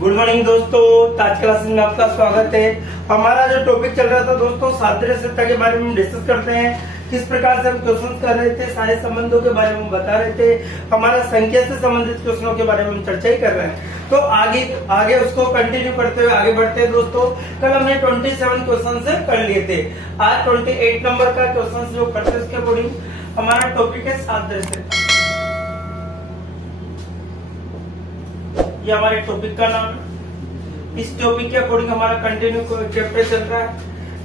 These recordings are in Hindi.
गुड मॉर्निंग दोस्तों, आज क्लासेस में आपका स्वागत है। हमारा जो टॉपिक चल रहा था दोस्तों, सादृश्य सत्ता के बारे में हम डिस्कस करते हैं। किस प्रकार से हम क्वेश्चन कर रहे थे, सारे संबंधों के बारे में हम बता रहे थे। हमारा संख्या से संबंधित क्वेश्चनों के बारे में हम चर्चा ही कर रहे हैं। तो आगे उसको कंटिन्यू करते हुए आगे बढ़ते हैं दोस्तों। कल हमने 27 क्वेश्चन से कर लिए थे। आज 28 नंबर का क्वेश्चन जो करते हैं उसके अकॉर्डिंग हमारा टॉपिक है सादृश्य। ये हमारे टॉपिक का नाम है। इस टॉपिक के अकॉर्डिंग हमारा कंटिन्यू चैप्टर चल रहा है।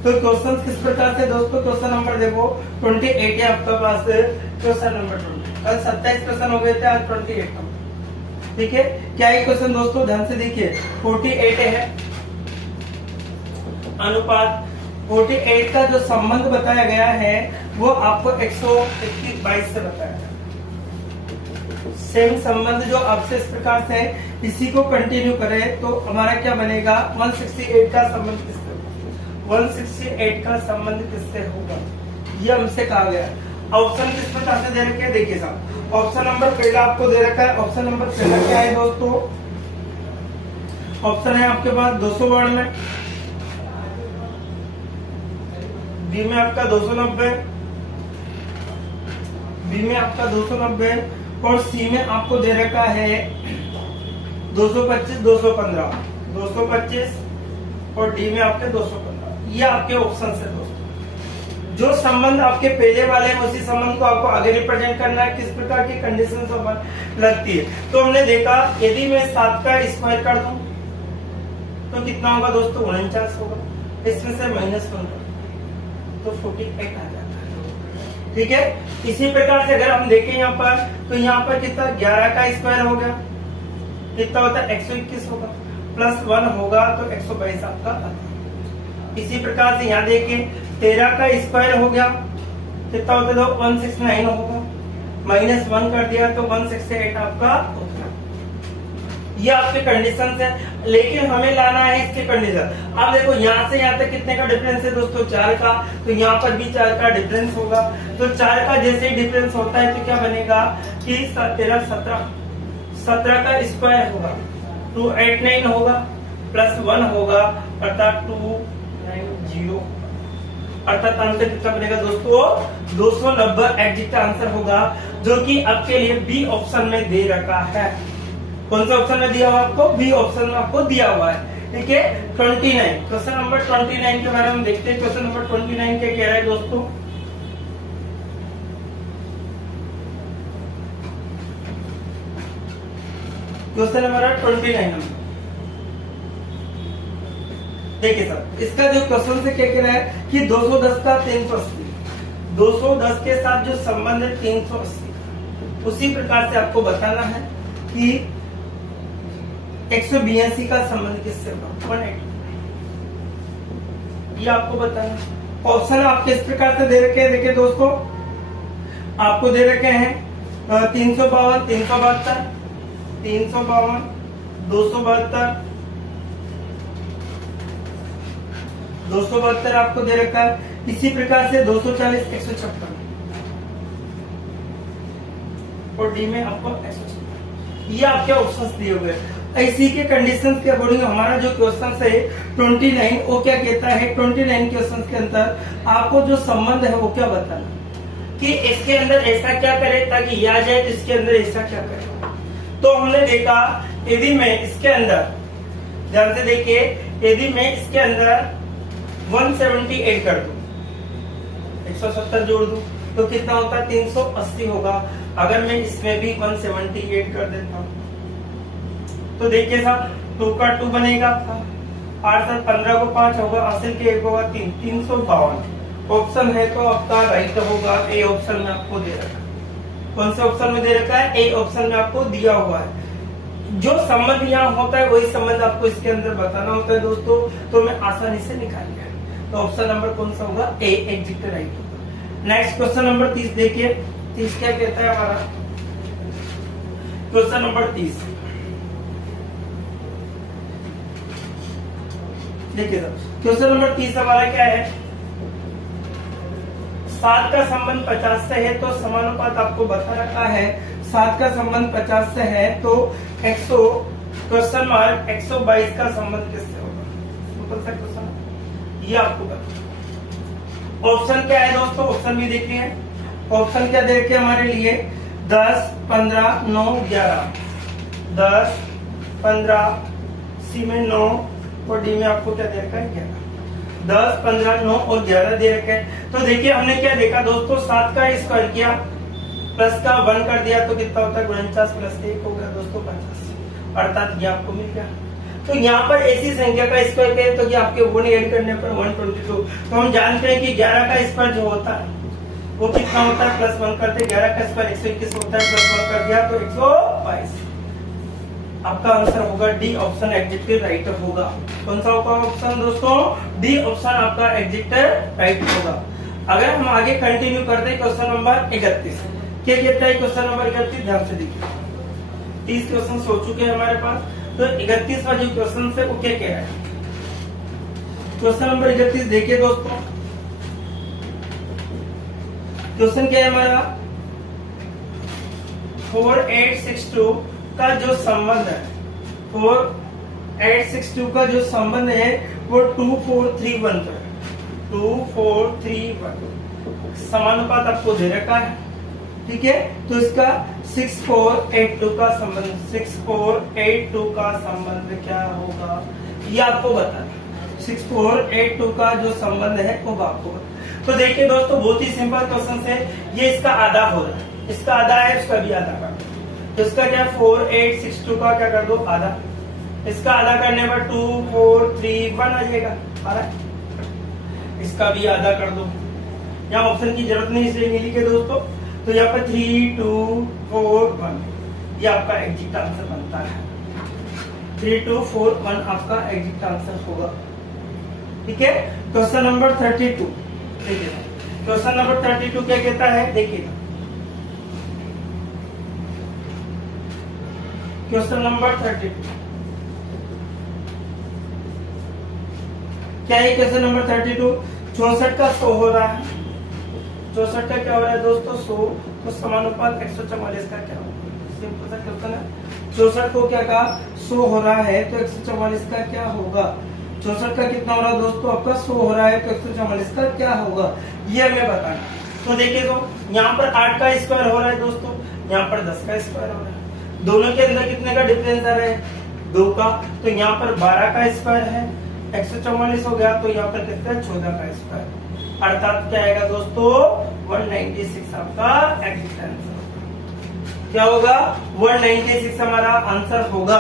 तो क्वेश्चन किस प्रकार से दोस्तों, क्वेश्चन नंबर देखो 28 है आपके पास। क्वेश्चन नंबर 20, कल 27 क्वेश्चन हो गए थे, आज 28 नंबर। ठीक है, क्या है क्वेश्चन दोस्तों, ध्यान से देखिए। 48 है अनुपात। 48 का जो संबंध बताया गया है वो आपको 121 से बताया गया। सेम संबंध जो आपसे इस प्रकार से है, इसी को कंटिन्यू करें तो हमारा क्या बनेगा। 168 का संबंध किससे होगा, 168 का संबंध किससे होगा, ये हमसे कहा गया। ऑप्शन किस प्रकार से दे रखे हैं, देखिए साहब। ऑप्शन नंबर पहला आपको दे रखा है। ऑप्शन नंबर पहला क्या है दोस्तों, ऑप्शन है आपके पास 292, बी में आपका 290, बी में आपका 290 और सी में आपको दे रखा है 225, 215, 225 और डी में आपके 215। ये आपके ऑप्शन है दोस्तों। जो संबंध आपके पहले वाले हैं उसी संबंध को आपको आगे रिप्रेजेंट करना है। किस प्रकार की कंडीशन संबंध लगती है, तो हमने देखा यदि मैं 7 का स्क्वायर कर दूं तो कितना होगा दोस्तों, 49 होगा। इसमें से -1 तो 48 आ जाता है। ठीक है, इसी प्रकार से अगर हम देखें यहाँ पर, तो यहाँ पर कितना 11 का स्क्वायर हो गया, कितना होता है 121 होगा, +1 होगा तो 122 आपका आता है। इसी प्रकार से यहाँ देखिए 13 का स्क्वायर हो गया, कितना होता है तो 169 होगा, -1 कर दिया तो 168 आपका होगा। ये आपके कंडीशन है, लेकिन हमें लाना है इसके कंडीशन। अब देखो यहाँ से यहाँ तक कितने का डिफरेंस है दोस्तों, 4 का, तो यहाँ पर भी 4 का डिफरेंस होगा। तो 4 का जैसे ही डिफरेंस होता है तो क्या बनेगा कि 17 का स्क्वायर होगा, 289 होगा, +1 होगा अर्थात 290, अर्थात आंसर कितना बनेगा दोस्तों, 290 एग्जैक्ट आंसर होगा, जो कि आपके लिए बी ऑप्शन में दे रखा है। कौन सा ऑप्शन में दिया हुआ आपको, बी ऑप्शन में आपको दिया हुआ है। ठीक है, 29 क्वेश्चन नंबर 29 के बारे में देखते हैं। क्वेश्चन नंबर 29 क्या कह रहा है दोस्तों, क्वेश्चन नंबर 29 देखिए सर। इसका जो क्वेश्चन से क्या कह रहा है कि 210 का 380, 210 के साथ जो संबंध है 380, उसी प्रकार से आपको बताना है कि 182 का संबंध किससे होगा, 180, ये आपको बताना। ऑप्शन आपके इस प्रकार से दे रखे हैं। देखिए दोस्तों, आपको दे रखे हैं 352, 372, 352, 272, 272 आपको दे रखा है। इसी प्रकार से 240, 156 और डी में आपको 156। ये आपके ऑप्शंस दिए हुए हैं। इसी के कंडीशंस के अकॉर्डिंग हमारा जो क्वेश्चन है 29, वो क्या कहता है, 29 क्वेश्चन के अंदर आपको जो संबंध है वो क्या बताना कि इसके अंदर ऐसा क्या करे ताकि यह आ जाए, तो इसके अंदर ऐसा क्या करे। तो हमने देखा यदि मैं इसके अंदर, ध्यान से देखिए, यदि मैं इसके अंदर 178 कर दूं, 170 जोड़ दूं तो कितना होता है, 380 होगा। अगर मैं इसमें भी 178 कर देता हूं तो देखिए साहब, 2 का 2 बनेगा, 8 से 15 को 5 होगा, हासिल के 1 होगा 3, 352 ऑप्शन है तो आपका राइट होगा। ए ऑप्शन में आपको दे रखा है। कौन से ऑप्शन में दे रखा है, ए ऑप्शन में आपको दिया हुआ है। जो संबंध यहाँ होता है वही संबंध आपको इसके अंदर बताना होता है दोस्तों, तो मैं आसानी से निकाल लिया। तो ऑप्शन नंबर कौन सा होगा, ए एग्जैक्ट राइट होगा। नेक्स्ट क्वेश्चन नंबर 30 देखिए। 30 क्या कहता है हमारा, क्वेश्चन नंबर 30 देखिए सर। क्वेश्चन नंबर 30 हमारा क्या है, 7 का संबंध 50 से है तो समानुपात आपको बता रखा है। 7 का संबंध 50 से है तो 100 क्वेश्चन मार्क 122 का संबंध किससे होगा? सिंपल सा क्वेश्चन, ये आपको पता। ऑप्शन क्या है दोस्तों? ऑप्शन भी देख लिए। ऑप्शन क्या दे रखे हमारे लिए? 10, 15, 9, 11। 10, 15, सी में 9 और डी में आपको क्या दे रखा है? 11। 10, 15, 9 और 11 दे रखे हैं। तो देखिए हमने क्या देखा दोस्तों, 7 का स्क्वायर किया, प्लस का 1 कर दिया तो कितना होता है? 49 प्लस 1 हो गया दोस्तों 50, अर्थात ये आपको मिल गया। तो यहाँ पर ऐसी संख्या का स्क्वायर करें तो ये आपके 1 ऐड करने पर 122। तो हम जानते हैं कि 11 का स्क्वायर जो होता है वो कितना होता है? प्लस 1 करते, 11 का स्क्वायर 121 होता है, प्लस 1 कर दिया तो 122। आपका आंसर होगा डी ऑप्शन एग्जैक्टली राइट होगा। कौन सा होगा ऑप्शन दोस्तों? डी ऑप्शन आपका एग्जैक्टली राइट होगा। अगर हम आगे कंटिन्यू करते हैं क्वेश्चन नंबर 31, क्या कहता है क्वेश्चन नंबर 31? ध्यान से देखिए, 30 क्वेश्चन हो चुके हैं हमारे पास, तो 31वां जो क्वेश्चन है वो क्या कह रहा है? क्वेश्चन नंबर 31 देखिए दोस्तों, क्वेश्चन क्या है हमारा? 4862 का जो संबंध है, 4862 का जो संबंध है वो 2431 का है। 2431 समानुपात आपको दे रखा है, ठीक है। तो इसका 6482 का संबंध, 6482 का संबंध क्या होगा ये आपको बताना। 6482 का जो संबंध है वो आपको बताना। तो देखिए दोस्तों बहुत ही सिंपल क्वेश्चन है, ये इसका आधा हो रहा है, इसका आधा है, इसका भी आधा कर दो। तो इसका क्या 4862 का क्या कर दो? आधा। इसका आधा करने पर 2431 आ जाएगा, आधा। इसका भी आधा कर दो। यहाँ ऑप्शन की जरूरत नहीं इसलिए नहीं लिखे दोस्तों। तो यहाँ पर 3241 ये आपका एग्जैक्ट आंसर बनता है। 3241 आपका एग्जैक्ट आंसर होगा, ठीक है। क्वेश्चन नंबर 32 देखिए, क्वेश्चन नंबर 32 क्या कहता है? देखिए क्वेश्चन नंबर 32 क्या है? क्वेश्चन नंबर 32 64 का 100 हो रहा है। 64 का क्या हो रहा है दोस्तों? 100। तो समानुपात 144 का क्या होगा? सिंपल सा क्वेश्चन है। 64 को क्या कहा? 100 हो रहा है तो 144 का क्या होगा? 64 का कितना हो रहा है दोस्तों? आपका 100 हो रहा है तो 144 का क्या होगा ये हमें बताना। तो देखिए तो यहाँ पर 8 का स्क्वायर हो रहा है दोस्तों, यहाँ पर 10 का स्क्वायर हो रहा है। दोनों के अंदर कितने का डिफरेंस आ रहा है? 2 का। तो यहाँ पर 12 का स्क्वायर है, 144 हो गया, तो यहाँ पर कितना है? 14 का स्क्वायर, अर्थात क्या आएगा दोस्तों? 196 आपका एग्जैक्ट आंसर क्या होगा? 196 हमारा आंसर होगा,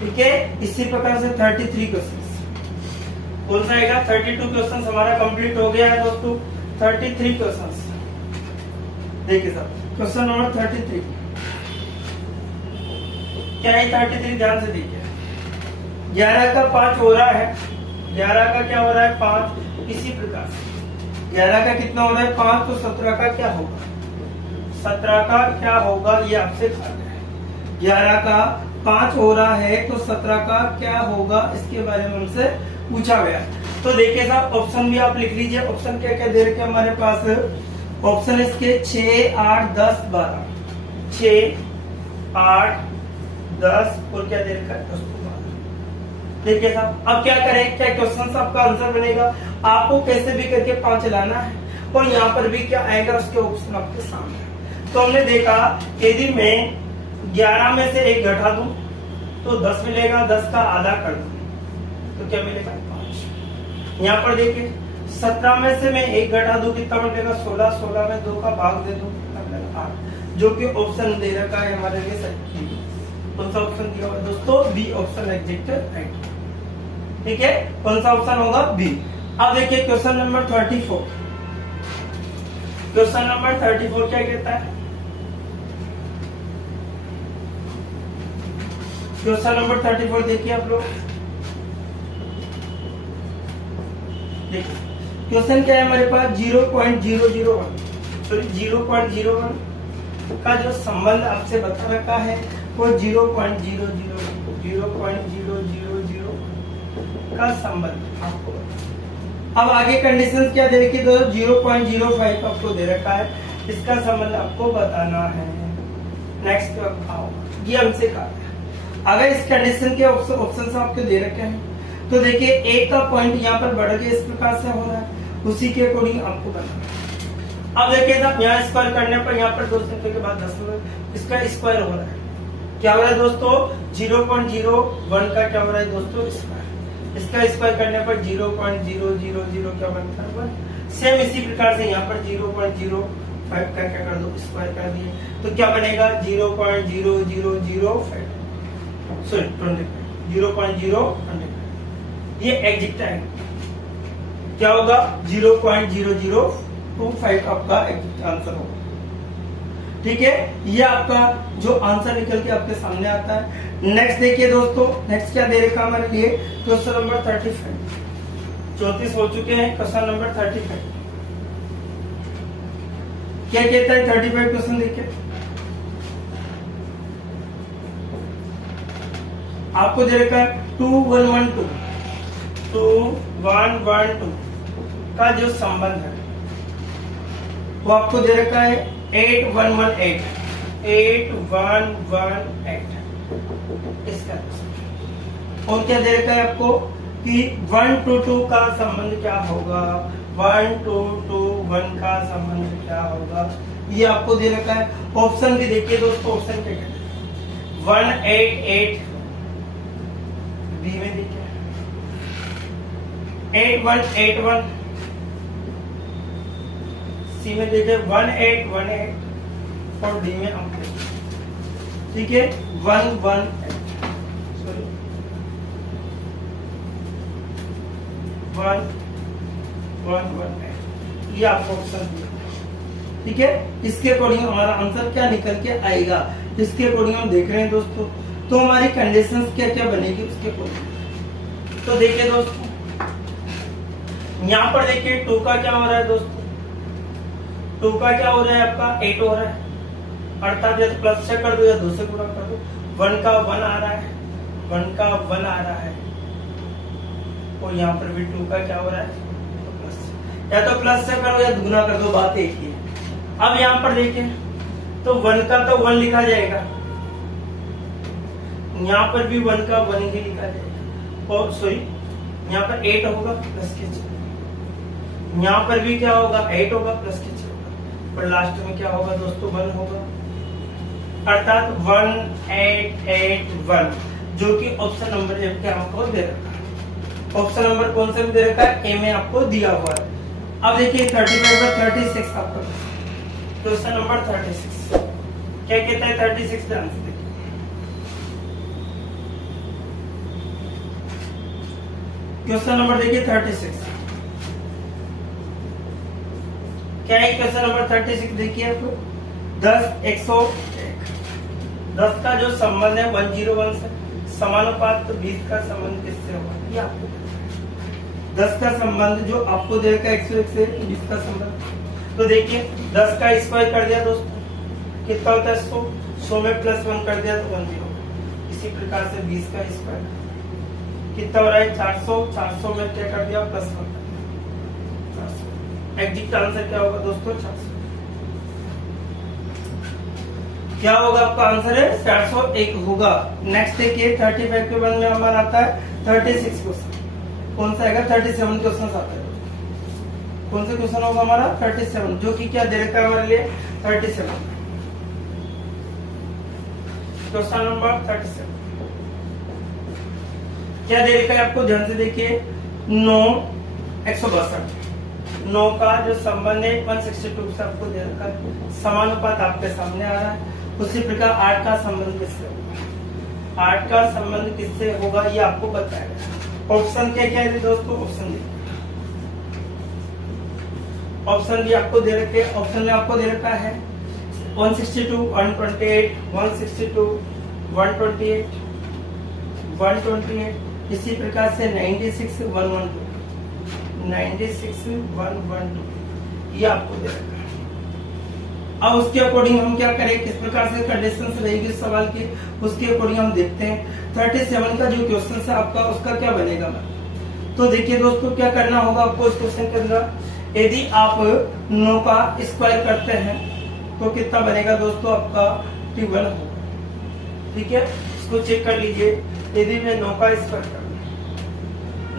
ठीक है। इसी प्रकार से 33 क्वेश्चन कौन सा आएगा? 32 क्वेश्चन हमारा कंप्लीट हो गया है दोस्तों। 33 क्वेश्चन देखिए सर, क्वेश्चन नंबर 33 क्या है? 33 ध्यान से देखिए, 11 का 5 हो रहा है, 11 का क्या हो रहा है? 5। इसी प्रकार से 11 का कितना हो रहा है? 5। तो 17 का क्या होगा? 17 का क्या होगा ये आपसे पूछा है। 11 का 5 हो रहा है तो 17 का क्या होगा इसके बारे में हमसे पूछा गया। तो देखिए साहब ऑप्शन भी आप लिख लीजिए। ऑप्शन क्या क्या दे रखे हमारे पास? ऑप्शन इसके 6, 8, 10, 12। 6, 8, 10 और क्या दे रखा है? 10 को 12। देखिए साहब अब क्या करें? क्या क्वेश्चन आपका आंसर बनेगा? आपको कैसे भी करके 5 लाना है और यहाँ पर भी क्या आएगा उसके ऑप्शन आपके सामने। तो हमने देखा यदि मैं 11 में से 1 घटा दूं तो 10 मिलेगा, 10 का आधा कर दूं तो क्या मिलेगा? 5। यहाँ पर देखिए 17 में से मैं 1 घटा दूं कितना मिलेगा? 16। 16 में 2 का भाग दे दूं कितना मिलेगा? 8, जो कि ऑप्शन दे रखा है हमारे लिए सही। कौन सा ऑप्शन दिया हुआ दोस्तों? बी ऑप्शन एग्जैक्ट राइट, ठीक है। कौन सा ऑप्शन होगा? बी। अब देखिए क्वेश्चन नंबर 34। क्वेश्चन नंबर 34 क्या कहता है? क्वेश्चन नंबर 34 देखिए आप लोग, देखिए क्वेश्चन क्या है हमारे पास? 0.001 सॉरी 0.01 का जो संबंध आपसे बता रखा है वो 0.000 का संबंध आपको। अब आगे कंडीशंस क्या दे रखी? 0.05 आपको दे रखा है, इसका संबंध आपको बताना है। नेक्स्ट आओ, ये हमसे कहा अगर इस कंडीशन के ऑप्शन से आपको दे रखे हैं तो देखिए ए का पॉइंट यहाँ पर बढ़ के इस प्रकार से हो रहा है, उसी के अकॉर्डिंग आपको करना। अब देखिए साहब यहाँ स्क्वायर करने पर यहाँ पर 2 संख्या के बाद 10 इसका स्क्वायर हो रहा है, क्या हो रहा है दोस्तों 0.01 का क्या हो रहा है दोस्तों स्क्वायर, इसका स्क्वायर करने पर 0.000 क्या बनता है। सेम इसी प्रकार से यहाँ पर 0.05 का क्या कर दो स्क्वायर कर दिए तो क्या बनेगा 0.0005 सॉरी 0.025 ये एग्जैक्ट है, क्या होगा 0.0025 आपका एग्जैक्ट आंसर होगा। ठीक है, ये आपका जो आंसर निकल के आपके सामने आता है। नेक्स्ट देखिए दोस्तों, नेक्स्ट क्या दे रखा हमारे लिए क्वेश्चन नंबर 35, 34 हो चुके हैं। क्वेश्चन नंबर 35 क्या कहता है 35 क्वेश्चन देखिए, आपको दे रखा है 2112 का जो संबंध है वो आपको दे रखा है 8118 इसका, और क्या दे रखा है आपको कि 1 to 2 का संबंध क्या होगा, 1 to 1 का संबंध क्या होगा, ये आपको दे रखा है। ऑप्शन भी देखिए दोस्तों, ऑप्शन क्या कहते हैं 188 बी में देखिए 8181 सी में देखिए 1818 और डी में हम ठीक है 118 सॉरी 118 ये आपको ऑप्शन दिया। ठीक है, इसके अकॉर्डिंग हमारा आंसर क्या निकल के आएगा, इसके अकॉर्डिंग हम देख रहे हैं दोस्तों। तो हमारी कंडीशंस क्या क्या बनेगी उसके अकॉर्डिंग। तो देखिए दोस्तों यहाँ पर देखिए 2 का क्या हो रहा है दोस्तों, 2 का क्या हो रहा है आपका 8 हो रहा है, अर्थात या तो प्लस से कर दो या 2 से गुणा कर दो। 1 का 1 आ रहा है, 1 का 1 आ रहा है, और यहाँ पर भी 2 का क्या हो रहा है प्लस, या तो प्लस से करो या गुणा कर दो, बात एक ही है। अब यहाँ पर देखिए तो 1 का तो 1 लिखा जाएगा, यहाँ पर भी 1 का 1 ही लिखा जाएगा, और सॉरी यहाँ पर 8 होगा प्लस के 6, यहाँ पर भी क्या होगा 8 होगा प्लस के 6 होगा, पर लास्ट में क्या होगा दोस्तों 1 होगा, अर्थात 1881 जो कि ऑप्शन नंबर ए के आपको दे रखा है। ऑप्शन नंबर कौन सा दे रखा है, ए में आपको दिया हुआ है। अब देखिए 35 पर 36 आपका क्वेश्चन नंबर 36 क्या कहता है 36 का आंसर देखिए। क्वेश्चन नंबर देखिए 36 क्या है। क्वेश्चन नंबर 36 देखिए आपको 10 101 10 का जो संबंध है 101 से समानुपात, तो 20 का संबंध किससे होगा ये आपको 10 का संबंध जो आपको दे रखा है 101 से 20 का संबंध। तो देखिए 10 का स्क्वायर कर दिया दोस्तों कितना होता है 100, 100 में प्लस 1 कर दिया तो 10। इसी प्रकार से 20 का स्क्वायर कितना हो रहा है 400, 400 में क्या कर दिया प्लस 1 400। एग्जैक्ट आंसर क्या होगा दोस्तों 400, क्या होगा आपका आंसर है 401 होगा। नेक्स्ट देखिए 35 के बाद में हमारा आता है 36 क्वेश्चन, कौन सा आएगा 37 क्वेश्चन आता है। कौन सा क्वेश्चन होगा हमारा 37 जो कि क्या दे रखा है हमारे लिए 37 क्वेश्चन नंबर 37 क्या दे रखा है आपको ध्यान से देखिए 9 162 9 का जो संबंध है 162 से आपको दे रखा है, समानुपात आपके सामने आ रहा है। उसी प्रकार 8 का संबंध किससे होगा, 8 का संबंध किससे होगा ये आपको बताएगा। ऑप्शन क्या क्या है दोस्तों, ऑप्शन ऑप्शन भी आपको दे रखे, ऑप्शन में आपको दे रखा है 162 128 162 128 128 इसी प्रकार से 96 112 96 112 ये आपको दे रखा है। अब उसके अकॉर्डिंग हम क्या करें, किस प्रकार से कंडीशन रहेगी इस सवाल की, उसके अकॉर्डिंग हम देखते हैं। 37 का जो क्वेश्चन है आपका उसका क्या बनेगा। तो देखिए दोस्तों क्या करना होगा आपको इस क्वेश्चन के अंदर, यदि आप 9 का स्क्वायर करते हैं तो कितना बनेगा दोस्तों आपका 51 होगा। ठीक है, इसको इसको चेक कर लीजिए। यदि मैं 9 का स्क्वायर कर दूं,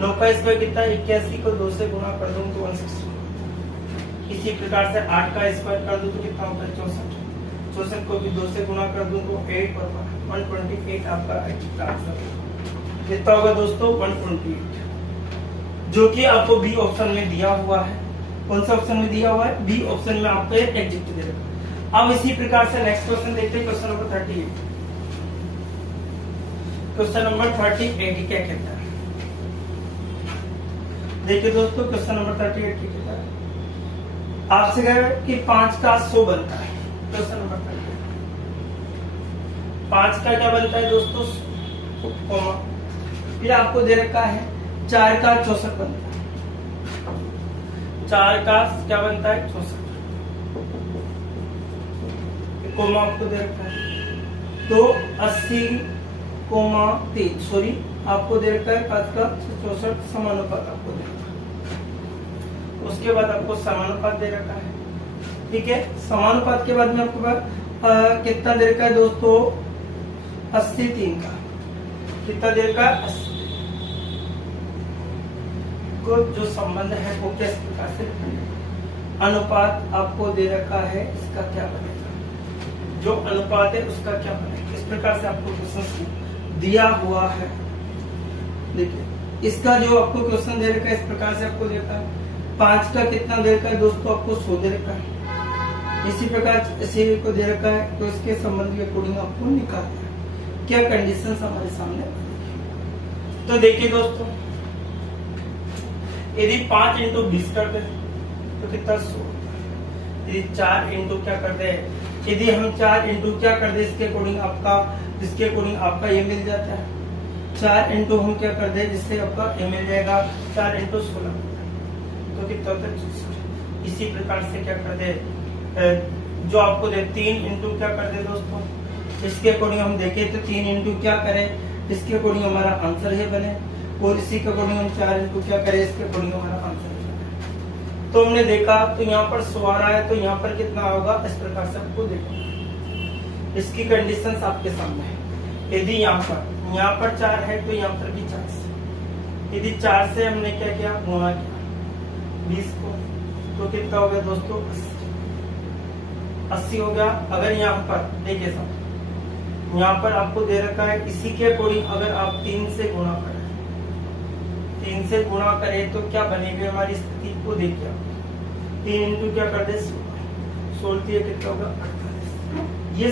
9 का स्क्वायर कितना, 81 को 2 से गुणा कर दूं तो 160। इसी प्रकार से 8 का स्क्वायर कर दूं तो कितना होता है 64। 64 को भी 2 से गुणा कर दूं तो 8 और 128 आपका आंसर कितना होगा दोस्तों 128, जो कि आपको बी ऑप्शन में दिया हुआ है। कौन सा ऑप्शन में दिया हुआ है, बी ऑप्शन में आपको एक एग्जिट दे रखा। अब इसी प्रकार से नेक्स्ट क्वेश्चन देखते हैं, क्वेश्चन नंबर 38। क्वेश्चन नंबर 38 क्या कहता है, देखिए दोस्तों क्वेश्चन नंबर 38 क्या कहता है। आपसे कहा कि 5 का 100 बनता है। क्वेश्चन नंबर 38 5 का क्या बनता है दोस्तों, कोमा, फिर आपको दे रखा है 4 का 64 बनता है। 4 का क्या बनता है 64, कोमा आपको दे रखा है। तो 80,3 सॉरी आपको दे रखा है 5 का 64 समानुपात आपको दे रखा है। उसके बाद आपको समानुपात दे रखा है, ठीक है। समानुपात के बाद में आपके पास कितना दे रखा है दोस्तों 80,3 का कितना दे रखा है 80 को जो संबंध है वो किस प्रकार से, अनुपात आपको दे रखा है, इसका क्या बनेगा, जो अनुपात है उसका क्या बनेगा। इस प्रकार से आपको क्वेश्चन दिया हुआ है। देखिए इसका जो आपको क्वेश्चन दे रखा है इस प्रकार से आपको दे रखा है। 5 का कितना दे रखा है दोस्तों, आपको 100 दे रखा है। इसी प्रकार इसी को दे रखा है, तो इसके संबंध के अकॉर्डिंग आपको निकालना है क्या कंडीशन हमारे सामने। तो देखिए दोस्तों, यदि 5 इंटू 20 कर दे तो कितना 100। यदि 4 इंटू क्या कर दे, यदि हम 4 इंटू क्या कर दे इसके अकॉर्डिंग आपका ये मिल जाता है। 4 इंटू हम क्या कर दे जिससे आपका ये मिल जाएगा 4 इंटू 16 तो कितना होता है 64। इसी प्रकार से क्या कर दे, जो आपको दे 3 इंटू क्या कर दे दोस्तों, इसके अकॉर्डिंग हम देखें तो 3 इंटू क्या करें इसके अकॉर्डिंग हमारा आंसर है बने, और इसी के अकॉर्डिंग हम 4 इंटू क्या करें इसके अकॉर्डिंग हमारा आंसर है। तो हमने देखा तो यहाँ पर 100 आ रहा है, तो यहाँ पर कितना होगा इस प्रकार से आपको देखो, इसकी कंडीशंस आपके सामने है। यदि यहाँ पर 4 है तो यहाँ पर भी 4 से, यदि 4 से हमने क्या किया गुणा किया 20 को तो कितना हो गया दोस्तों 80 हो गया। अगर यहाँ पर देखिए सब यहाँ पर आपको दे रखा है, इसी के अकॉर्डिंग अगर आप 3 से गुणा करें, 3 से गुणा करें तो क्या बनेगी हमारी स्थिति को देखिए। 3 इंटू क्या कर दे 16 कितना होगा 48। ये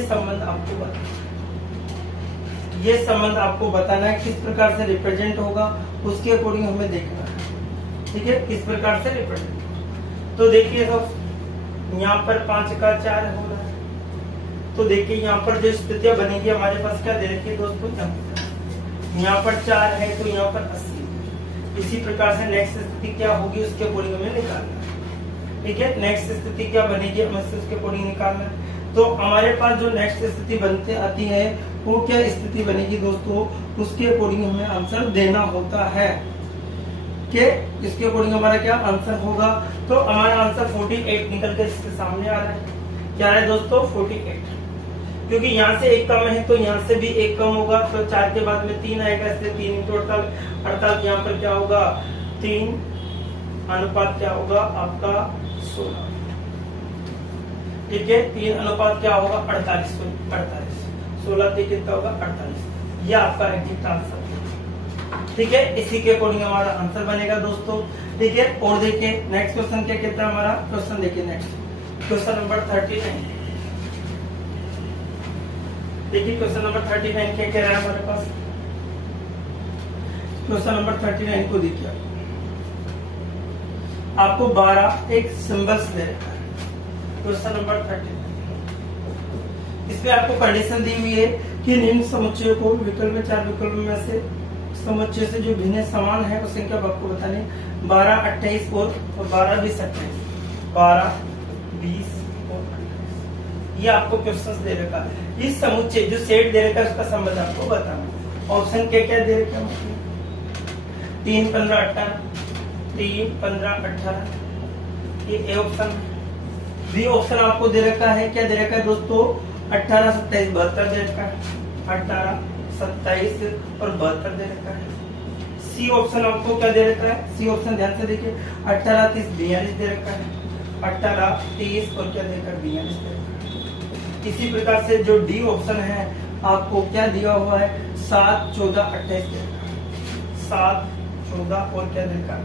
संबंध आपको बताना है किस प्रकार से रिप्रेजेंट होगा, उसके अकॉर्डिंग हमें देखना है, ठीक है, किस प्रकार से रिप्रेजेंट। तो देखिए दोस्तों यहाँ पर 5 का 4 हो रहा है, तो देखिए यहाँ पर जो स्थितियां बनेगी हमारे पास क्या दे रखी है दोस्तों, यहाँ पर 4 है तो यहाँ पर 80। इसी प्रकार से नेक्स्ट स्थिति क्या होगी उसके अकॉर्डिंग हमें निकालना है, ठीक है। नेक्स्ट स्थिति क्या बनेगी हमें उसके अकॉर्डिंग निकालना है। तो हमारे पास जो नेक्स्ट स्थिति बनते आती है वो क्या स्थिति बनेगी दोस्तों, उसके अकॉर्डिंग हमें आंसर देना होता है कि इसके अकॉर्डिंग हमारा क्या आंसर होगा। तो हमारा आंसर 48 निकल कर इसके सामने आ रहा है। क्या है दोस्तों 48, क्योंकि यहाँ से 1 कम है तो यहाँ से भी 1 कम होगा, तो 4 के बाद में 3 आएगा, इसलिए 3 इंटू 48 अर्थात यहाँ पर क्या होगा 3 अनुपात क्या होगा आपका 16, ठीक है। 3 अनुपात क्या होगा 48, 16 से कितना होगा 48। यह आपका एग्जैक्ट आंसर, ठीक है। इसी के अकॉर्डिंग हमारा आंसर बनेगा दोस्तों, ठीक है। और देखिए नेक्स्ट क्वेश्चन क्या कहता है हमारा क्वेश्चन, देखिए नेक्स्ट क्वेश्चन नंबर 39। देखिए क्वेश्चन नंबर 39 क्या कह रहा है हमारे पास। क्वेश्चन नंबर 39 को देखिए, आपको 12 एक सिंबल्स दे रखा है। क्वेश्चन नंबर 39 इसमें आपको कंडीशन दी हुई है कि निम्न समुच्चय को विकल्प में 4 विकल्प में से समुच्चय से जो भिन्न समान है उस संख्या आपको बताने 12, 28 और 12, 20, 28, 12, 20 और 28। ये आपको क्वेश्चन दे रखा है। इस समुच्चय जो सेट दे रखा है उसका संबंध आपको बताना। ऑप्शन क्या क्या दे रखा है 3, 15, 18, 3, 15, 18 ये ए ऑप्शन है। बी ऑप्शन आपको दे रखा है, क्या दे रखा है दोस्तों 18, 27, 72 दे रखा है। 18, 27 और 72 दे रखा है। सी ऑप्शन आपको क्या दे रखा है? सी ऑप्शन ध्यान से देखिए, 18, 30, 42 दे रखा है। 18, 30 और क्या दे रखा है? 42 दे रखा है। इसी प्रकार से जो डी ऑप्शन है आपको क्या दिया हुआ है? 7, 14, 28 दे रखा है। 7, 14 और क्या दे रखा है?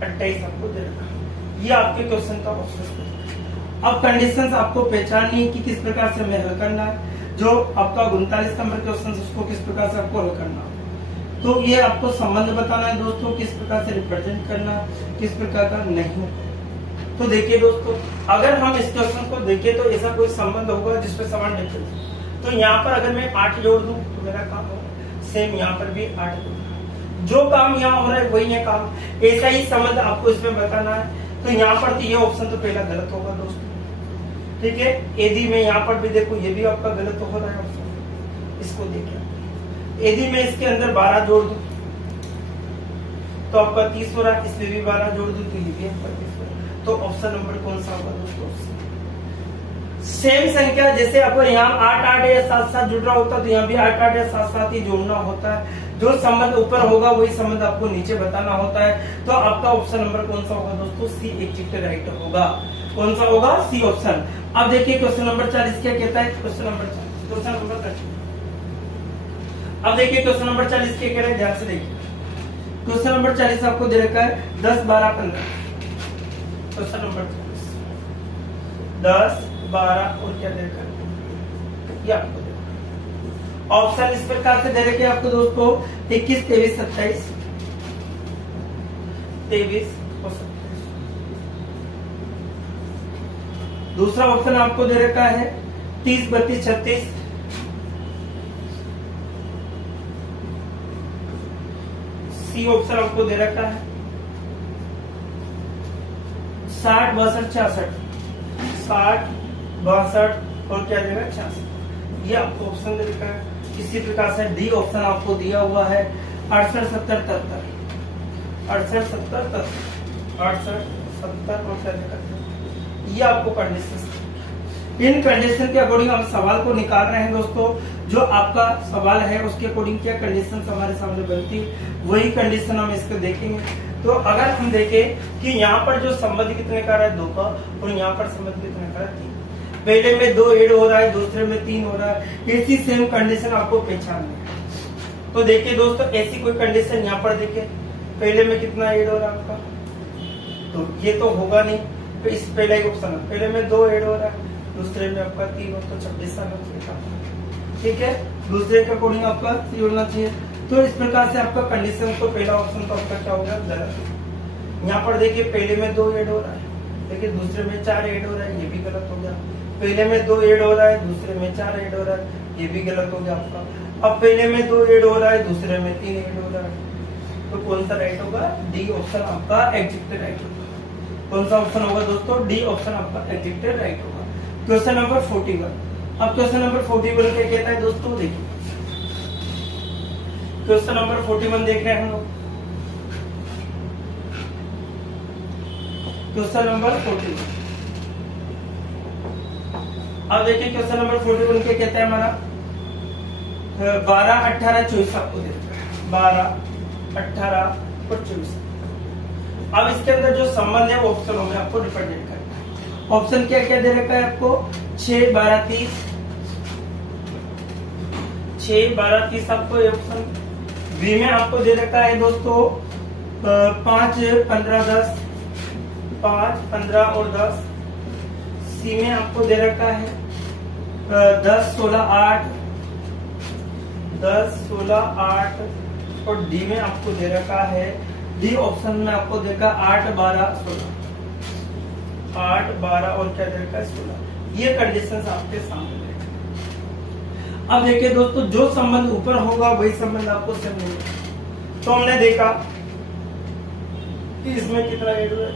28 आपको दे रखा है। ये आपके क्वेश्चन का ऑप्शन है। अब कंडीशंस आपको पहचाननी है कि किस प्रकार से हमें हल करना है। जो आपका 39 नंबर क्वेश्चन उसको किस प्रकार से आपको हल करना है। तो ये आपको संबंध बताना है दोस्तों, किस प्रकार से रिप्रेजेंट करना, किस प्रकार का नहीं। तो देखिए दोस्तों, अगर हम इस क्वेश्चन को देखें तो ऐसा कोई संबंध होगा जिसपे समान डिफरेंस। तो यहाँ पर अगर मैं 8 जोड़ दूं तो मेरा काम होगा, सेम यहाँ पर भी 8 जोड़। जो काम यहाँ हो रहा है वही है काम, ऐसा ही संबंध आपको इसमें बताना है। तो यहाँ पर तो ये ऑप्शन तो पहला गलत होगा दोस्तों, ठीक है। यदि मैं यहाँ पर भी देखो, ये भी आपका गलत हो रहा है ऑप्शन, इसको देखिए। यदि मैं इसके अंदर 12 जोड़ दूं तो आपका 30 हो रहा है, इसमें भी 12 जोड़ दूं तो ये भी आपका 30 हो रहा है। तो ऑप्शन नंबर कौन सा होगा दोस्तों? सेम संख्या, जैसे अगर यहाँ 8, 8 या 7, 7 जुड़ रहा होता तो यहाँ भी 8, 8 या 7, 7 ही जोड़ना होता है। जो संबंध ऊपर होगा वही संबंध आपको नीचे बताना होता है। तो आपका ऑप्शन नंबर कौन सा होगा दोस्तों? सी एग्जैक्ट राइट होगा। कौन सा होगा? C option. अब देखिए क्वेश्चन नंबर 40 क्या कहता है? Question number 40, question number 40। अब देखिए क्वेश्चन नंबर 40 क्या कह रहे हैं, ध्यान से देखिए। क्वेश्चन नंबर 40 आपको दे रखा है 10, 12, 15। क्वेश्चन नंबर 40, 10, 12 और क्या दे रखा है? ये आपको ऑप्शन इस प्रकार से दे रखे आपको दोस्तों, 21, 23, 27, 23 और 27। दूसरा ऑप्शन आपको दे रखा है 30, 32, 36, सी ऑप्शन आपको दे रखा है 60, 62, 66, 60, 62 और क्या देगा? 66। ये आपको ऑप्शन दे रखा है। इसी प्रकार से डी ऑप्शन आपको दिया हुआ है 68, 70, 73, 68, 70, 73, 68, 70 और क्या देगा? ये आपको कंडीशन। इन कंडीशन के अकॉर्डिंग हम सवाल को निकाल रहे हैं दोस्तों। जो आपका सवाल है उसके अकॉर्डिंग क्या कंडीशन हमारे सामने बनती है, वही कंडीशन हम इसको देखेंगे। तो अगर हम देखें कि यहाँ पर जो संबंध कितने का रहा है? 2 का, और यहाँ पर संबंध कितने का है? 3। पहले में 2 ऐड हो रहा है, दूसरे में 3 हो रहा है। ऐसी सेम कंडीशन आपको पहचाननी है। तो देखिए दोस्तों, ऐसी कोई कंडीशन यहाँ पर देखिए, पहले में कितना ऐड हो रहा है आपका? तो ये तो होगा नहीं। तो इस पहला ही ऑप्शन है, पहले में 2 ऐड हो रहा है, दूसरे में आपका 3 हो, तो 26 आना चाहिए, ठीक है। दूसरे के अकॉर्डिंग आपका जोड़ना चाहिए। तो इस प्रकार से आपका कंडीशन, तो पहला ऑप्शन तो आपका क्या होगा? गलत। यहाँ पर देखिए पहले में 2 ऐड हो रहा है, लेकिन दूसरे में 4 ऐड हो रहा है, ये भी गलत हो गया। पहले में 2 ऐड हो रहा है, दूसरे में 4 ऐड हो रहा है, ये भी गलत हो गया आपका। अब पहले में 2 ऐड हो रहा है, दूसरे में 3 ऐड हो रहा है, तो कौन सा राइट होगा? डी ऑप्शन आपका एग्जैक्ट राइट होगा। कौन सा ऑप्शन होगा दोस्तों? डी ऑप्शन आपका एग्जैक्ट राइट होगा। Question number 41। अब क्वेश्चन नंबर 41 क्या कहता है दोस्तों? देखिए क्वेश्चन नंबर 41 देख रहे हैं हम लोग। Question number 41। अब देखिए क्वेश्चन नंबर 41 क्या कहता है हमारा? 12, 18, 24 आपको दे रखा है। 12, 18 और 24। अब इसके अंदर जो संबंध है वो ऑप्शनों में आपको रिप्रेजेंट करना है। ऑप्शन क्या क्या दे रखा है आपको? 6, 12, 30, 6, 12, 30 आपको ये ऑप्शन। बी में आपको दे रखा है दोस्तों 5, 15, 10, 5, 15 और 10। सी में आपको दे रखा है 10, 16, 8, 10, 16, 8 और डी में आपको दे रखा है, डी ऑप्शन में आपको देखा 8, 12, 16, 8, 12 और क्या दे रखा है? 16। ये कंडीशंस आपके सामने। अब देखिए दोस्तों, जो संबंध ऊपर होगा वही संबंध आपको सेम मिलेगा। तो हमने देखा कि इसमें कितना ऐड हुआ?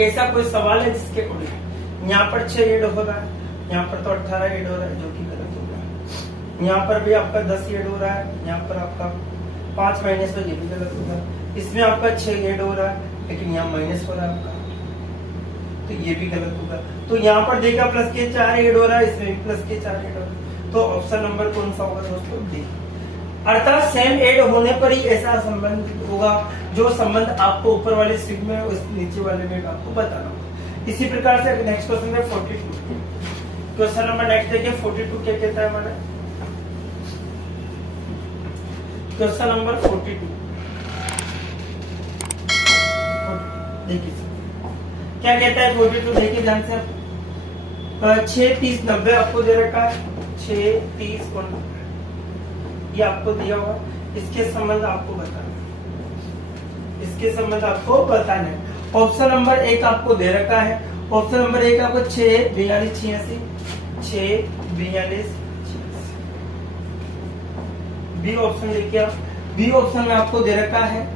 ऐसा कोई सवाल है जिसके अकॉर्डिंग यहाँ पर 6 ऐड हो रहा है, यहाँ पर तो 18 ऐड हो रहा है, जो कि गलत हो गया। यहाँ पर भी आपका 10 ऐड हो रहा है, यहाँ पर आपका 5 माइनस हो, ये भी गलत होगा। इसमें आपका 6 ऐड हो रहा है, लेकिन यहाँ माइनस हो रहा है आपका, तो ये भी गलत होगा। तो यहाँ पर देखा प्लस के 4 ऐड हो रहा है, इसमें भी प्लस के 4 ऐड हो रहा है, तो ऑप्शन नंबर कौन सा होगा दोस्तों? डी। अर्थात सेम एड होने पर ही ऐसा संबंध होगा जो संबंध आपको ऊपर वाले स्ट्रिंग में उस नीचे वाले में आपको बताना होगा। इसी प्रकार से नेक्स्ट क्वेश्चन है 42। क्वेश्चन नंबर नेक्स्ट देखिए 42 क्या कहता है हमारा? क्वेश्चन नंबर 42 देखिए क्या कहता है 42, देखिए ध्यान से। 6, 30, 90 आपको दे रखा है। 6, 30 और 90 ये आपको दिया हुआ। इसके संबंध आपको बताना है, इसके संबंध आपको बताना है। ऑप्शन नंबर 1 आपको दे रखा है। ऑप्शन नंबर 1 आपको 6, 42, 86, 6, 42, 86। बी ऑप्शन देखिए आप, बी ऑप्शन में आपको दे रखा है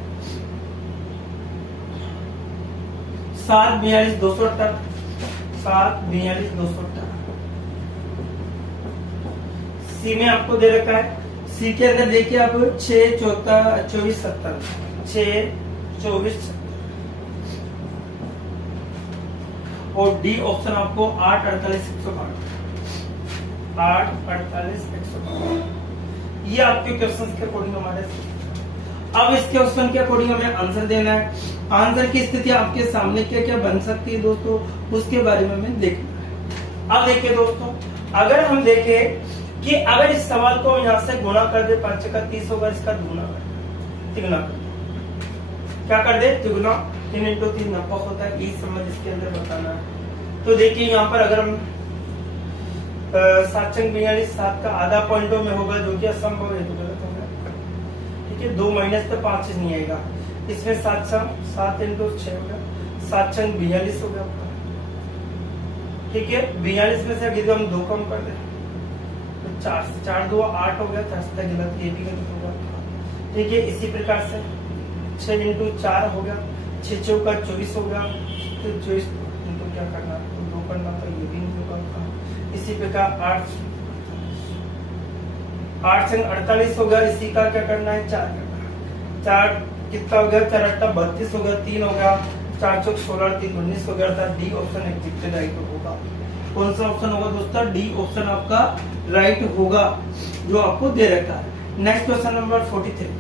7, 42, 218, 7, 42, 218। सी में आपको दे रखा है, सी के अंदर देखिए आप 6, 24, 70, 6, 24, 70। और डी ऑप्शन आपको 8, 48, 112, 8, 48, 112। ये आपके क्वेश्चन के अकॉर्डिंग हमारे। अब इस क्वेश्चन के अकॉर्डिंग हमें आंसर देना है। आंसर की स्थिति आपके सामने क्या क्या बन सकती है दोस्तों, उसके बारे में हमें देखना है। अब देखिए दोस्तों, अगर हम देखें कि अगर इस सवाल को यहाँ से गुणा कर दे, 5 का 30 होगा, इसका दुगुना तिगुना कर दे, क्या कर दे? तिगुना। 3 × 3 90 होता है। ये समझ इसके अंदर बताना है। तो देखिए यहाँ पर अगर हम 7 × 42, 7 का आधा पॉइंटों में होगा, जो कि असंभव है, तो गलत होगा। ठीक है, 2 माइनस तो 5 नहीं आएगा। इसमें 7 × 6 होगा, 7 × 42 हो गया आपका। ठीक है, 42 में से अगर हम 2 कम कर दें तो 4 2 8 हो गया। 4 गलत, ये भी गलत होगा। ठीक है, इसी प्रकार से 6 × 4 हो गया, 6 चौका 24 हो गया। तो 24 इनको क्या करना, तो 2 करना, तो ये भी नहीं होगा। इसी प्रकार 8 × 48 होगा, इसी का क्या करना है? 4 करना है। 4 कितना हो गया? 4 8 32 हो गया, 3 हो गया, 4 चौक 16, 3 19 हो गया। अर्थात डी ऑप्शन एग्जिट राइट होगा। कौन सा ऑप्शन होगा दोस्तों? डी ऑप्शन आपका राइट होगा, जो आपको दे रखा है। नेक्स्ट क्वेश्चन नंबर 43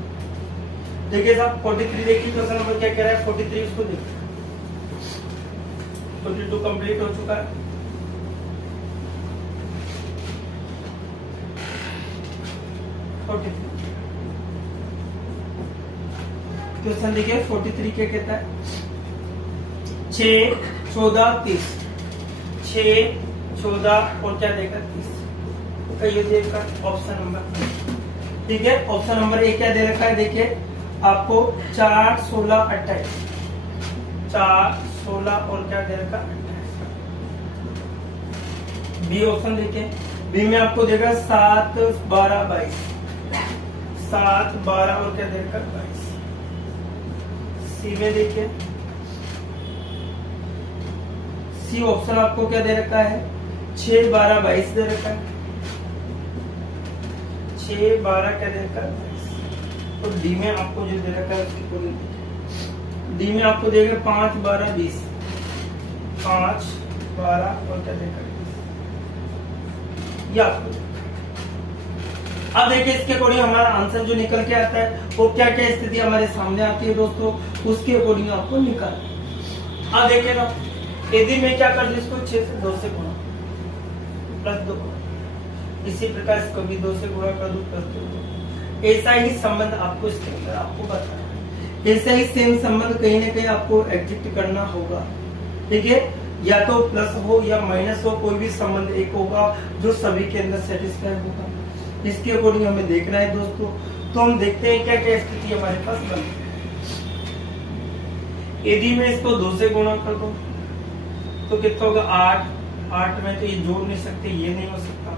देखिए साहब। 43 देखिए क्वेश्चन नंबर क्या कह रहा है? 43 उसको देखिए। 42 कंप्लीट हो चुका है। क्वेश्चन देखिए 43 क्या कहता है? 6, 14, 30, 6, 14 और क्या देगा? 30 का ये देगा ऑप्शन नंबर। ठीक है, ऑप्शन नंबर 1 क्या दे रखा है? देखिए आपको 4, 16, 28, 4, 16 और क्या दे रखा? 28। बी ऑप्शन देखिए, बी में आपको देगा 7, 12, 22, 7, 12 और क्या दे रखा? 22। सी में देखिए, सी ऑप्शन आपको क्या दे रखा है? 6, 12, 22 दे रखा है। 6, 12 क्या दे रखा है? 22। तो डी में आपको जो दे रखा है उसकी पूरी, डी में आपको देगा 5, 12, 20, 5, 12 और क्या देगा? 20। ये आपको। अब देखिए इसके अकॉर्डिंग हमारा आंसर जो निकल के आता है वो क्या क्या स्थिति हमारे सामने आती है दोस्तों, उसके अकॉर्डिंग आपको निकालना। अब देखिए ना, यदि मैं क्या कर दूं, इसको 6 से 2 से गुणा प्लस 2, इसी प्रकार इसको भी 2 से गुणा कर दूं प्लस 2। ऐसा ही संबंध आपको इसके अंदर आपको बताना है। ऐसा ही सेम संबंध कहीं ना कहीं आपको एग्जिट करना होगा। ठीक है, या तो प्लस हो या माइनस हो, कोई भी संबंध एक होगा जो सभी के अंदर सेटिस्फाई होगा। इसके अकॉर्डिंग हमें देखना है दोस्तों। तो हम देखते हैं क्या क्या स्थिति हमारे पास बनती है। यदि मैं इसको 2 से गुणा कर दूं तो कितना होगा? 8। 8 में तो ये जोड़ नहीं सकते, ये नहीं हो सकता।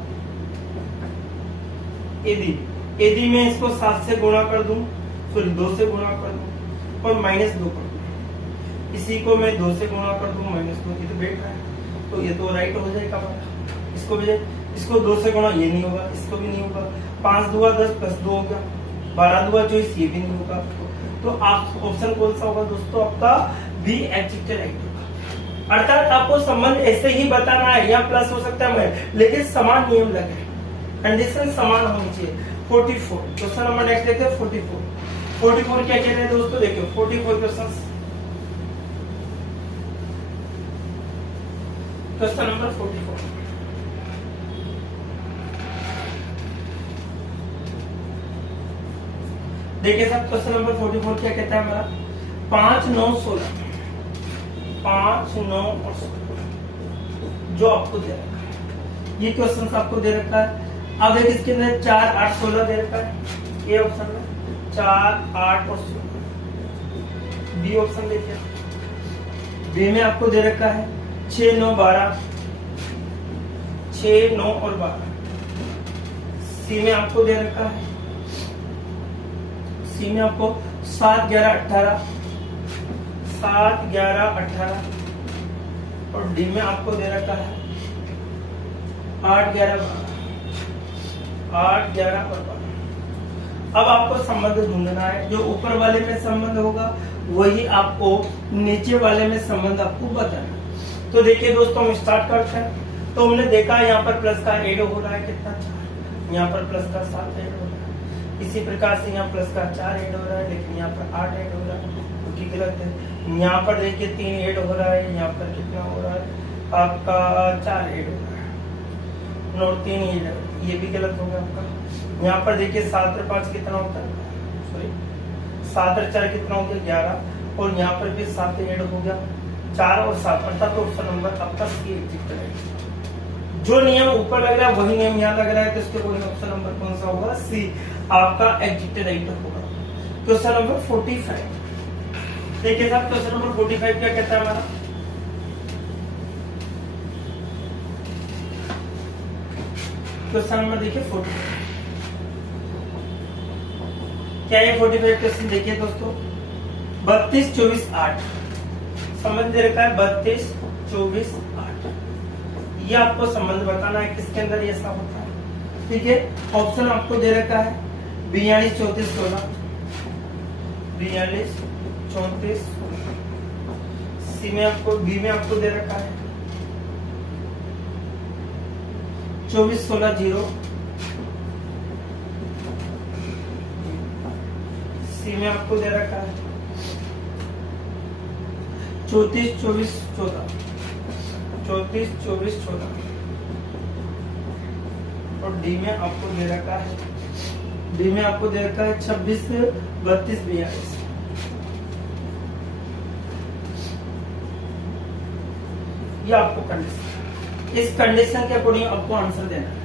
यदि मैं इसको 7 से गुणा कर दूं, सॉरी 2 से गुणा कर दूं और -2 कर दूं, इसी को मैं 2 से गुणा कर दूं -2, ये तो बैठ रहा है, तो ये तो राइट हो जाएगा हमारा। इसको भी, इसको 2 से गुणा, ये नहीं होगा, इसको भी नहीं होगा। 5 दूआ 10 प्लस 2 हो गया, 12 दूआ 24, ये भी नहीं होगा। तो आप ऑप्शन कौन सा होगा दोस्तों? आपका बी एग्जिट राइट होगा। अर्थात आपको संबंध ऐसे ही बताना है, या प्लस हो सकता है, लेकिन समान नियम लगे। कंडीशन समान होनी चाहिए। 44 क्वेश्चन नंबर नेक्स्ट देखते हैं। 44 क्या कह रहे हैं दोस्तों, देखिए 44 क्वेश्चन नंबर 44 देखिए साहब, क्वेश्चन नंबर 44 क्या कहता है हमारा, 5, 9, 16, 5, 9 और 16 जो आपको दे रखा है, ये क्वेश्चन आपको दे रखा है। अब एक इसके अंदर 4, 8, 16 दे रखा है, ये ऑप्शन में 4, 8 और 16। बी ऑप्शन देखिए, बी में आपको दे रखा है 6, 9, 12, 6, 9 और 12। सी में आपको दे रखा है, सी में आपको 7, 11, 18, 7, 11, 18 और डी में आपको दे रखा है 8, 11, 12, 8, 11 और 12। अब आपको संबंध ढूंढना है, जो ऊपर वाले में संबंध होगा वही आपको नीचे वाले में संबंध आपको बताना है। तो देखिए दोस्तों, हम स्टार्ट करते हैं। तो हमने देखा यहाँ पर प्लस का ऐड हो रहा है कितना, 4, यहाँ पर प्लस का 7 ऐड हो रहा है, इसी प्रकार से यहाँ प्लस का 4 ऐड हो रहा है, लेकिन यहाँ पर 8 ऐड हो रहा है, क्योंकि गलत है। यहाँ पर देखिए 3 ऐड हो रहा है, यहाँ पर कितना हो रहा है आपका 4 ऐड हो रहा है, नोट 3 ऐड, ये भी गलत हो गया आपका। यहाँ पर देखिए 7 और 5 कितना होता है, सॉरी 7 और 4 कितना हो गया 11, और यहाँ पर भी 7 ऐड हो गया, 4 और 7, अर्थात ऑप्शन नंबर आपका सी एग्जिट है। जो नियम ऊपर लग रहा है वही नियम यहाँ लग रहा है, तो इसके कोई ऑप्शन नंबर कौन सा होगा, सी आपका एग्जिट राइट होगा। क्वेश्चन नंबर 45 देखिए साहब, क्वेश्चन नंबर 45 क्या कहता है हमारा, क्वेश्चन नंबर देखिए 45 क्या है। 45 क्वेश्चन देखिए दोस्तों, 32, 24, 8 संबंध दे रखा है, 32, 24, 8। ये आपको संबंध बताना है किसके अंदर ये ऐसा होता है, ठीक है। ऑप्शन आपको दे रखा है 42, 34, 16, 42, 34, 16। सी में आपको, बी में आपको दे रखा है 24, 16, 0। सी में आपको दे रखा है 34, 24, 14, 34, 24, 14 और डी में आपको दे रखा है, डी में आपको दे रखा है 26, 32, 42। ये आपको कंडीशन, इस कंडीशन के अकॉर्डिंग आपको आंसर देना है।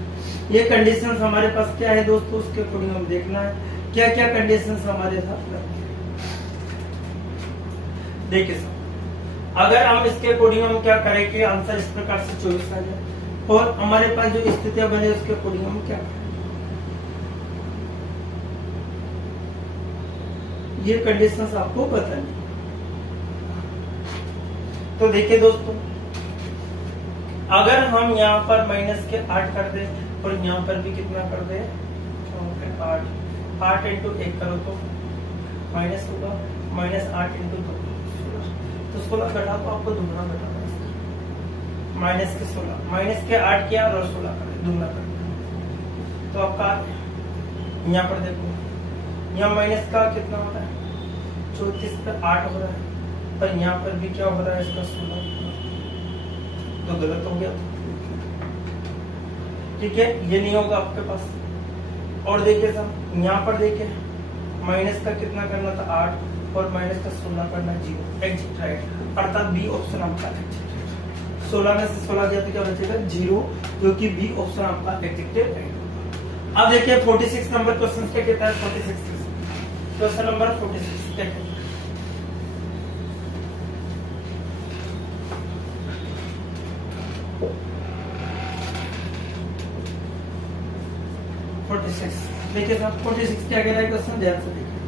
ये कंडीशंस हमारे पास क्या है दोस्तों, उसके अकॉर्डिंग हम देखना है क्या क्या कंडीशंस हमारे साथ लगती है। देखिए सर, अगर हम इसके अकॉर्डिंग हम क्या करें कि आंसर इस प्रकार से 24 आ जाए, और हमारे पास जो स्थितियां बने उसके अकॉर्डिंग हम क्या करें, ये कंडीशंस आपको बतानी। तो देखिए दोस्तों, अगर हम यहाँ पर माइनस के 8 कर दे और यहाँ पर भी कितना कर दे 8 इंटू 1 करो तो माइनस होगा, -8 इंटू 2 तो 16 घटा, तो आपको दुगना घटाना है, माइनस के 16, माइनस के 8 किया और 16 कर दुगना कर, तो आपका यहाँ पर देखो, यहाँ माइनस का कितना हो रहा है 34 पर 8 हो रहा है, पर यहाँ पर भी क्या हो रहा है इसका 16, तो गलत हो गया, ठीक है, ये नहीं होगा आपके पास। और देखिए साहब, यहाँ पर देखिए माइनस का कितना करना था 8 और माइनस का 16 करना 0, एग्जिट राइट, अर्थात बी ऑप्शन आपका एग्जिट राइट। 16 में से 16 गया तो क्या बचेगा 0, जो कि बी ऑप्शन आपका एग्जिट राइट। अब देखिए 46 नंबर क्वेश्चन क्या कहता है, 46 क्वेश्चन नंबर 46 क्या कहता है, देखिए साहब 46 क्या कह रहा है क्वेश्चन, ध्यान से देखिए,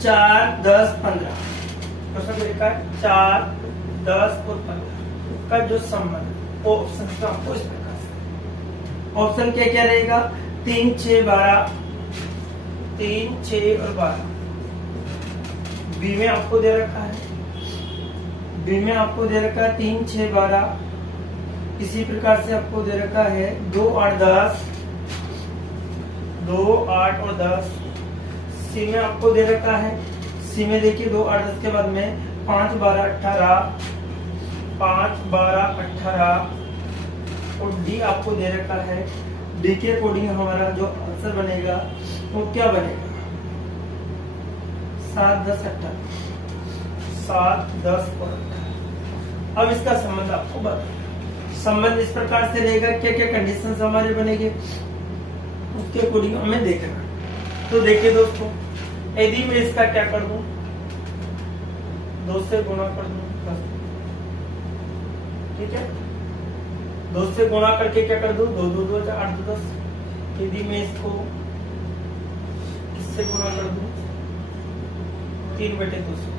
4, 10, 15 क्वेश्चन लिखा है 4, 10 और 15 का जो संबंध, वो ऑप्शन का आपको इस प्रकार से, ऑप्शन क्या क्या रहेगा 3, 6, 12, 3, 6 और 12। बी में आपको दे रखा है, बी में आपको दे रखा है 3, 6, 12, इसी प्रकार से आपको दे रखा है 2, 8, 10, 2, 8 और 10। सी में आपको दे रखा है, सी में देखिए 2, 8, 10 के बाद में 5, 12, 18, 5, 12, 18 और डी आपको दे रखा है। डी के अकॉर्डिंग हमारा जो आंसर बनेगा वो क्या बनेगा? 7, 10, 18, 7, 10 और 18। अब इसका संबंध आपको बता, संबंध इस प्रकार से रहेगा, क्या क्या कंडीशंस हमारे बनेंगे उसके अकॉर्डिंग हमें देखना। तो देखिए दोस्तों, यदि मैं इसका क्या कर दूं, 2 से गुणा कर दूं, ठीक है, 2 से गुणा करके क्या कर दूं, 2, 2, 2, 8, 2, 10। यदि मैं इसको किससे गुणा कर दूं, 3/2 से,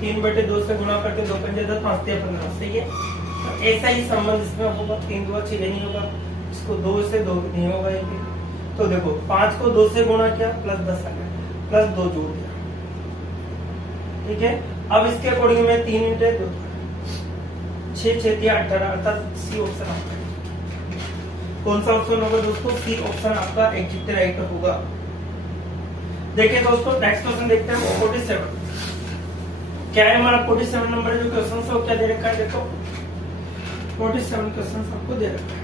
3/2 से गुणा करके 2 पंजे 10, 5 3 15, सही है। तो ऐसा ही संबंध इसमें होगा, 3 2 6 नहीं होगा, इसको 2 से 2 नहीं होगा ये। तो देखो 5 को 2 से गुणा किया प्लस 10 आ गया, प्लस 2 जोड़ दिया, ठीक है। अब इसके अकॉर्डिंग में 3 × 2 6, 6 3 18, अर्थात सी ऑप्शन आपका कौन सा ऑप्शन होगा दोस्तों? सी ऑप्शन आपका एग्जैक्ट राइट होगा। देखिए दोस्तों, नेक्स्ट क्वेश्चन देखते हैं 47। क्या है हमारा 47 नंबर जो क्वेश्चन है वो क्या दे रखा है? देखो 47 क्वेश्चन आपको दे रखा है।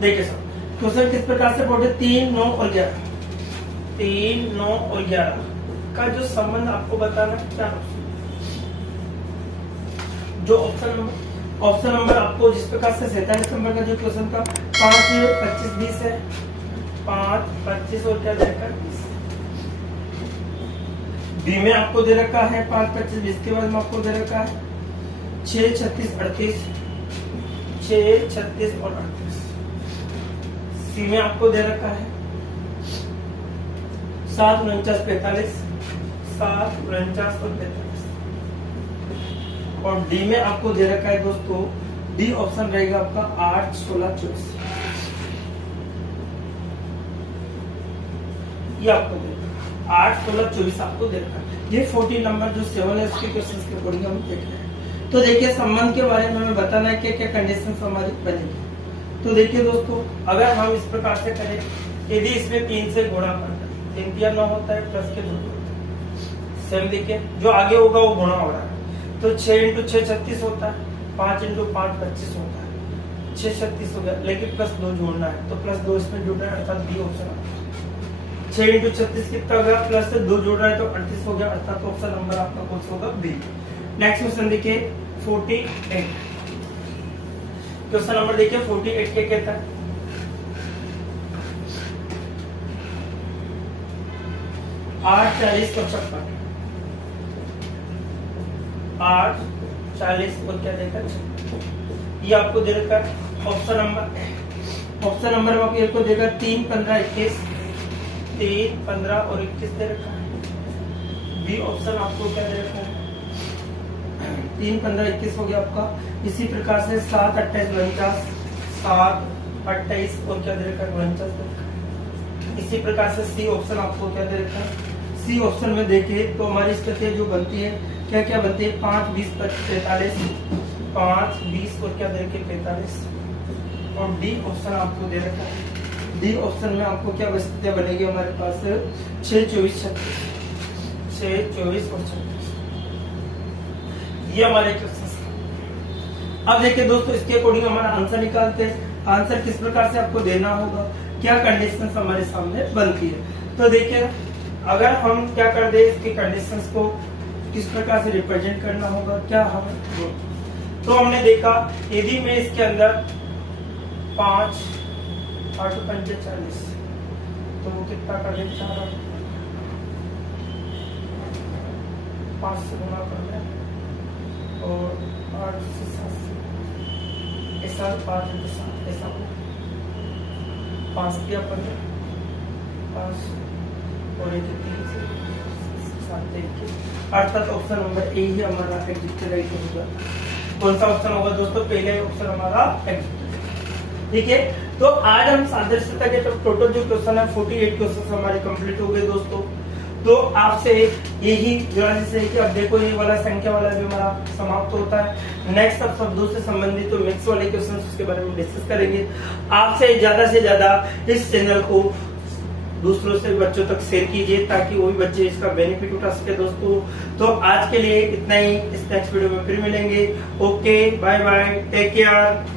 देखिए सर, क्वेश्चन किस प्रकार से बोले, 3, 9 और 11, 3, 9 और 11 का जो संबंध आपको बताना क्या है? जो ऑप्शन नंबर आपको जिस प्रकार से 47 नंबर का जो क्वेश्चन का 5, 25, 20 है, 5, 25 और क्या दे रखा है 20। बी में आपको दे रखा है 5, 25, 20 के बाद में आपको दे रखा है 6, 36, 38, 6, 36 और 38। सी में आपको दे रखा है 7, 49, 45, 7, 49 और 45। और डी में आपको दे रखा है दोस्तों, डी ऑप्शन रहेगा आपका 8, 16, 24। ये आपको दे रखा 8, 16, 24 आपको दे रखा है। ये 40 नंबर जो 7 है उसके क्वेश्चंस के अकॉर्डिंग हम देख रहे हैं। तो देखिए संबंध के बारे में हमें बताना है क्या क्या कंडीशंस हमारी बनेगी। तो देखिए दोस्तों, अगर हम इस प्रकार से करें, यदि इसमें 3 से गुणा करते हैं, 3 या 9 होता है, प्लस के 2 सेम। देखिए जो आगे होगा वो गुणा हो रहा है, तो 6 × 6 36 होता है, 5 × 5 25 होता है, 6 36 हो गया, लेकिन प्लस 2 जोड़ना है, तो प्लस 2 इसमें जुड़ रहा है, अर्थात बी ऑप्शन। 6 × 36 कितना हो गया, प्लस 2 जोड़ रहा है तो 38 हो गया, अर्थात ऑप्शन नंबर आपका कौन सा होगा? बी। नेक्स्ट क्वेश्चन देखिए 48। क्वेश्चन नंबर देखिए 48 क्या कहता है? 8, 40 और 56, 8, 40 और क्या देगा? ये आपको दे रखा है ऑप्शन नंबर आपको एक को देगा 3, 15, 21, 3, 15 और 21 दे रखा है। बी ऑप्शन आपको क्या दे रखा है? 3, 15, 21 हो गया आपका। इसी प्रकार से 7, 28, 49, 7, 28 और क्या दे रखा है? 49 दे रखा है। इसी प्रकार से सी ऑप्शन आपको क्या दे रखा है? सी ऑप्शन में देखिए तो हमारी स्थिति जो बनती है क्या क्या बनती है? 5, 20, 45, 5, 20 और क्या दे रखे? 45। और डी ऑप्शन आपको दे रखा है। डी ऑप्शन में आपको क्या स्थितियां बनेगी हमारे पास? 6, 24, 36, 6, 24 और 36। ये हमारे क्वेश्चन। अब देखिए दोस्तों, इसके अकॉर्डिंग हमारा आंसर निकालते हैं। आंसर किस प्रकार से आपको देना होगा, क्या कंडीशन हमारे सामने बनती है। तो देखिए, अगर हम क्या कर दे, इसकी कंडीशंस को किस प्रकार से रिप्रेजेंट करना होगा, क्या हम तो हमने देखा, यदि मैं इसके अंदर 5, 8, 5, 40 तो वो कितना कर दे? 4, 5 से गुणा कर दे और 8 से 7 ऐसा 5 × 7 ऐसा 5 दिया 15, 5 और 3 से 7 21, अर्थात ऑप्शन नंबर ए ही हमारा एग्जिट राइट होगा। कौन सा ऑप्शन होगा दोस्तों? पहले ऑप्शन हमारा एग्जिट। ठीक है, तो आज हम सादृश्यता के टोटल जो क्वेश्चन है 48 क्वेश्चन हमारे कंप्लीट हो गए दोस्तों। तो आपसे यही गुजारिश है कि अब देखो ये वाला संख्या वाला भी हमारा समाप्त होता है। नेक्स्ट अब शब्दों से संबंधित तो मिक्स वाले क्वेश्चन उसके बारे में डिस्कस करेंगे। आपसे ज्यादा इस चैनल को दूसरों से बच्चों तक शेयर कीजिए ताकि वो भी बच्चे इसका बेनिफिट उठा सके दोस्तों। तो आज के लिए इतना ही, इस नेक्स्ट वीडियो में फिर मिलेंगे। Okay, bye bye, take care.